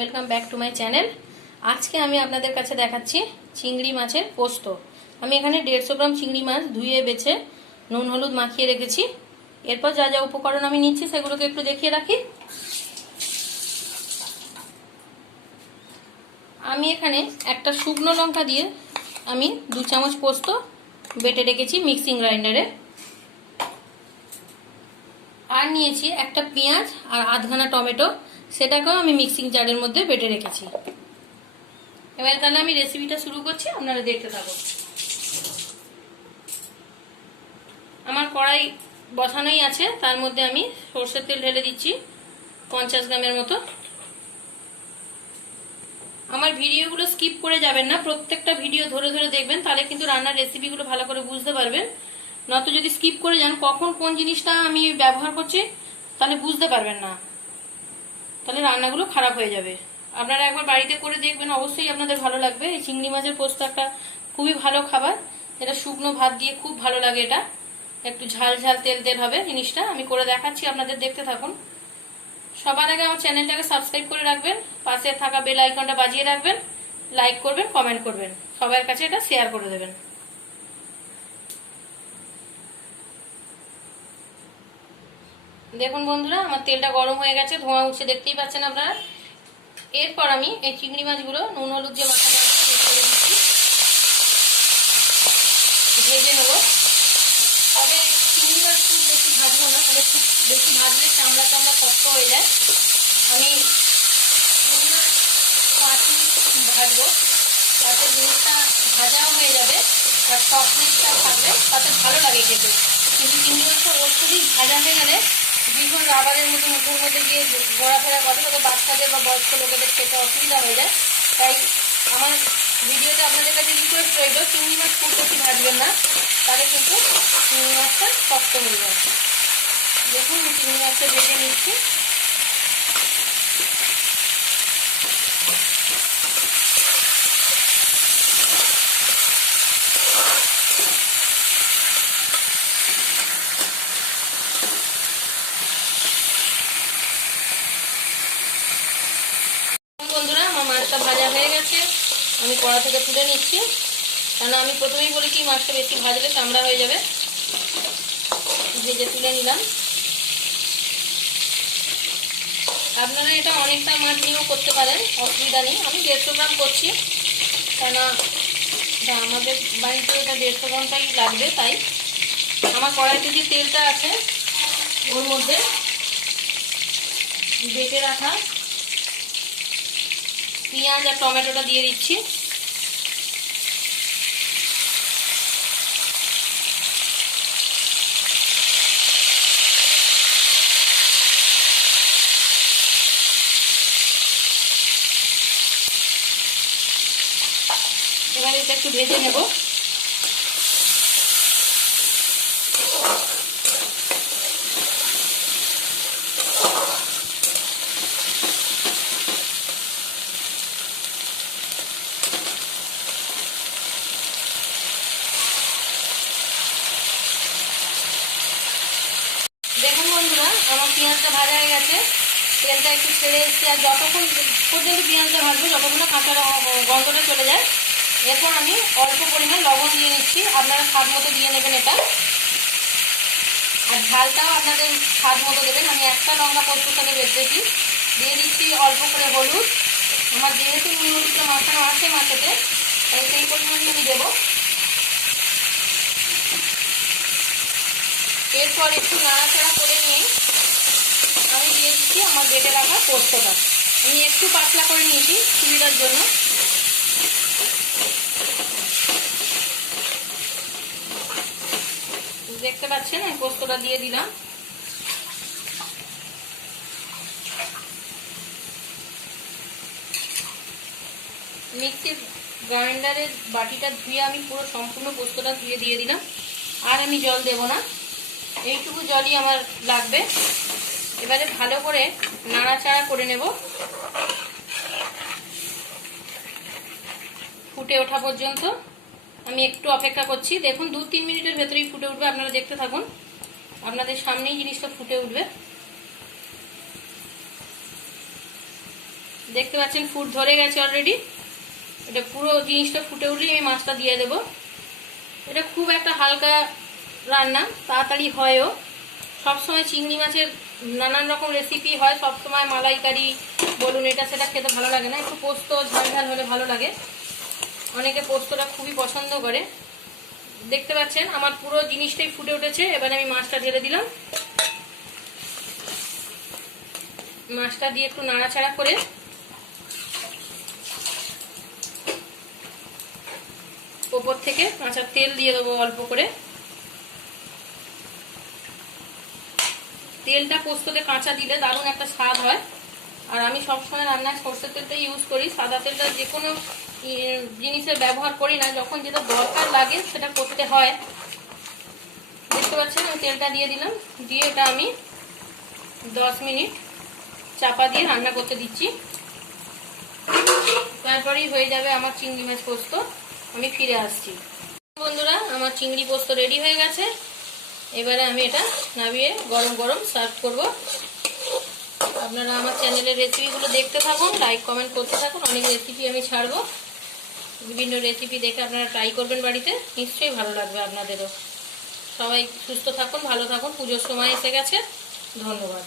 Welcome back to my channel. আজকে আমি আপনাদের কাছে দেখাচ্ছি চিংড়ি মাছের পোস্ত। আমি এখানে 150 গ্রাম চিংড়ি মাছ ধুয়ে বেছে নুন হলুদ মাখিয়ে রেখেছি। এরপর যা যা উপকরণ আমি নিচ্ছি সেগুলোকে একটু দেখিয়ে রাখি। আমি এখানে একটা শুকনো লঙ্কা দিয়ে আমি 2 চামচ পোস্ত বেটে রেখেছি মিক্সিং গ্রাইন্ডারে। আর নিয়েছি একটা পেঁয়াজ আর আধখানা টমেটো, সেটাকেও আমি মিক্সিং জারের মধ্যে বেটে রেখেছি। এবার তাহলে আমি রেসিপিটা শুরু করছি, আপনারা দেখতে থাকুন। আমার কড়াই বসানোই আছে, তার মধ্যে আমি সরষের তেল ঢেলে দিচ্ছি 50 গ্রামের মতো। আমার ভিডিওগুলো স্কিপ করে যাবেন না, প্রত্যেকটা ভিডিও ধরে ধরে দেখবেন, তাহলে কিন্তু রান্নার রেসিপিগুলো ভালো করে বুঝতে পারবেন। নয়তো যদি স্কিপ করে যান, কখন কোন জিনিসটা আমি ব্যবহার করছি তাহলে বুঝতে পারবেন না, তাহলে রান্নাগুলো খারাপ হয়ে যাবে। আপনারা একবার বাড়িতে করে দেখবেন, অবশ্যই আপনাদের ভালো লাগবে। এই চিংড়ি মাছের পোস্ত একটা খুবই ভালো খাবার, এটা শুকনো ভাত দিয়ে খুব ভালো লাগে। এটা একটু ঝাল ঝাল তেল তেল হবে জিনিসটা। আমি করে দেখাচ্ছি, আপনাদের দেখতে থাকুন। সবার আগে আমার চ্যানেলটাকে সাবস্ক্রাইব করে রাখবেন, পাশে থাকা বেল আইকনটা বাজিয়ে রাখবেন, লাইক করবেন, কমেন্ট করবেন, সবার কাছে এটা শেয়ার করে দেবেন। দেখুন বন্ধুরা, আমার তেলটা গরম হয়ে গেছে, ধোঁয়া উঠছে, দেখতেই পাচ্ছেন আপনারা। এরপর আমি এই চিংড়ি মাছগুলো নুন হলুদ যে মাখানো আছে করে দিচ্ছি, ভেজে নেবো। তবে চিংড়ি মাছ খুব বেশি ভাজবো না, তাহলে খুব বেশি ভাজলে চামড়া চামড়া শক্ত হয়ে যায়। আমি 5 মিনিট ভাজবো, তাতে জিনিসটা ভাজাও হয়ে যাবে আর সফটনেসটাও থাকবে, তাতে ভালো লাগে খেতে। কিন্তু চিংড়ি মাছটা অত্যধিক ভাজা হয়ে গেলে ভীষণ রাবারের মতো মুখের মধ্যে গিয়ে ঘোরাফেরা করে, তবে বাচ্চাদের বা বয়স্ক লোকেদের খেতে অসুবিধা হয়ে যায়। তাই আমার ভিডিওতে আপনাদের কাছে রিকোয়েস্ট রইল, চিংড়ি মাছ খুব বেশি ভাজবেন না, তাহলে কিন্তু চিংড়ি মাছটা শক্ত হয়ে যায়। দেখুন চিংড়ি মাছটা ভেজে নিচ্ছি। বন্ধুরা, আমার মাছটা ভাজা হয়ে গেছে, আমি কড়া থেকে তুলে নিচ্ছি। কেন আমি প্রথমেই বলি কি, মাছটা বেশি ভাজলে চামড়া হয়ে যাবে। ভেজে তুলে নিলাম। আপনারা এটা অনেকটা মাছ নিয়েও করতে পারেন, অসুবিধা নেই। আমি 150 গ্রাম করছি, কেন আমাদের বাড়িতে এটা 150 গ্রামটাই লাগবে। তাই আমার কড়াইতে যে তেলটা আছে ওর মধ্যে বেটে রাখা পেঁয়াজ আর টমেটোটা দিয়ে দিচ্ছি। এবার এটা একটু ভেজে নেব। দেখুন বন্ধুরা, আমার পেঁয়াজটা ভাজা হয়ে গেছে, তেলটা একটু ছেড়ে এসেছি। আর যতক্ষণ পর্যন্ত পেঁয়াজটা ভাজবো, যতক্ষণ কাঁচা গন্ধটা চলে যায়। এরপর আমি অল্প পরিমাণ লবণ দিয়ে নিচ্ছি, আপনারা স্বাদ মতো দিয়ে নেবেন এটা। আর ঝালটাও আপনাদের স্বাদ মতো দেবেন। আমি একটা লঙ্কা পোস্তর সাথে বেটেছি, দিয়ে দিচ্ছি অল্প করে হলুদ। আমার যেহেতু নুন হলুদটা মাখানো আছে মাছেতে, তাই সেই পরিমাণে আমি দেবো। এরপর একটু নাড়াচাড়া করে নিয়ে আমি দিয়ে দিচ্ছি আমার বেটে রাখা পোস্তটা। আমি একটু পাতলা করে নিয়েছি সুবিধার জন্য। দেখতে পাচ্ছেন আমি পোস্তটা দিয়ে দিলাম। মিক্সির গ্রাইন্ডারের বাটিটা ধুয়ে আমি পুরো সম্পূর্ণ পোস্তটা ধুয়ে দিয়ে দিলাম। আর আমি জল দেব না, এইটুকু জলই আমার লাগবে। এবারে ভালো করে নাড়াচাড়া করে নেব ফুটে ওঠা পর্যন্ত। আমি একটু অপেক্ষা করছি। দেখুন 2-3 মিনিটের ভেতরেই ফুটে উঠবে, আপনারা দেখতে থাকুন, আপনাদের সামনেই জিনিসটা ফুটে উঠবে। দেখতে পাচ্ছেন ফুট ধরে গেছে অলরেডি। এটা পুরো জিনিসটা ফুটে উঠলেই আমি মাছটা দিয়ে দেবো। এটা খুব একটা হালকা রান্না, তাড়াতাড়ি হয়ও। সবসময় চিংড়ি মাছের নানান রকম রেসিপি হয়, সবসময় মালাইকারি বলুন এটা সেটা খেতে ভালো লাগে না, একটু পোস্ত ঝাল ঝাল হলে ভালো লাগে। অনেকে পোস্তটা খুবই পছন্দ করে। দেখতে পাচ্ছেন আমার পুরো জিনিসটাই ফুটে উঠেছে। এবার আমি মাছটা ঢেলে দিলাম। মাছটা দিয়ে একটু নাড়াচাড়া করে ওপর থেকে কাঁচা তেল দিয়ে দেবো অল্প করে। তেলটা পোস্ততে কাঁচা দিলে দারুণ একটা স্বাদ হয়। আর আমি সবসময় রান্নায় সরষের তেলটা ইউজ করি, সাদা তেলটা যে কোনো জিনিসের ব্যবহার করি না, যখন যেটা দরকার লাগে সেটা করতে হয়। দেখতে পাচ্ছেন আমি তেলটা দিয়ে দিলাম, দিয়ে এটা আমি 10 মিনিট চাপা দিয়ে রান্না করতে দিচ্ছি। তারপরেই হয়ে যাবে আমার চিংড়ি মাছ পোস্ত। আমি ফিরে আসছি। বন্ধুরা আমার চিংড়ি পোস্ত রেডি হয়ে গেছে। এবারে আমি এটা নামিয়ে গরম গরম সার্ভ করব। আপনারা আমার চ্যানেলের রেসিপিগুলো দেখতে থাকুন, লাইক কমেন্ট করতে থাকুন। অনেক রেসিপি আমি ছাড়বো, বিভিন্ন রেসিপি দেখে আপনারা ট্রাই করবেন বাড়িতে, নিশ্চয়ই ভালো লাগবে আপনাদেরও। সবাই সুস্থ থাকুন, ভালো থাকুন। পুজোর সময় এসে গেছে। ধন্যবাদ।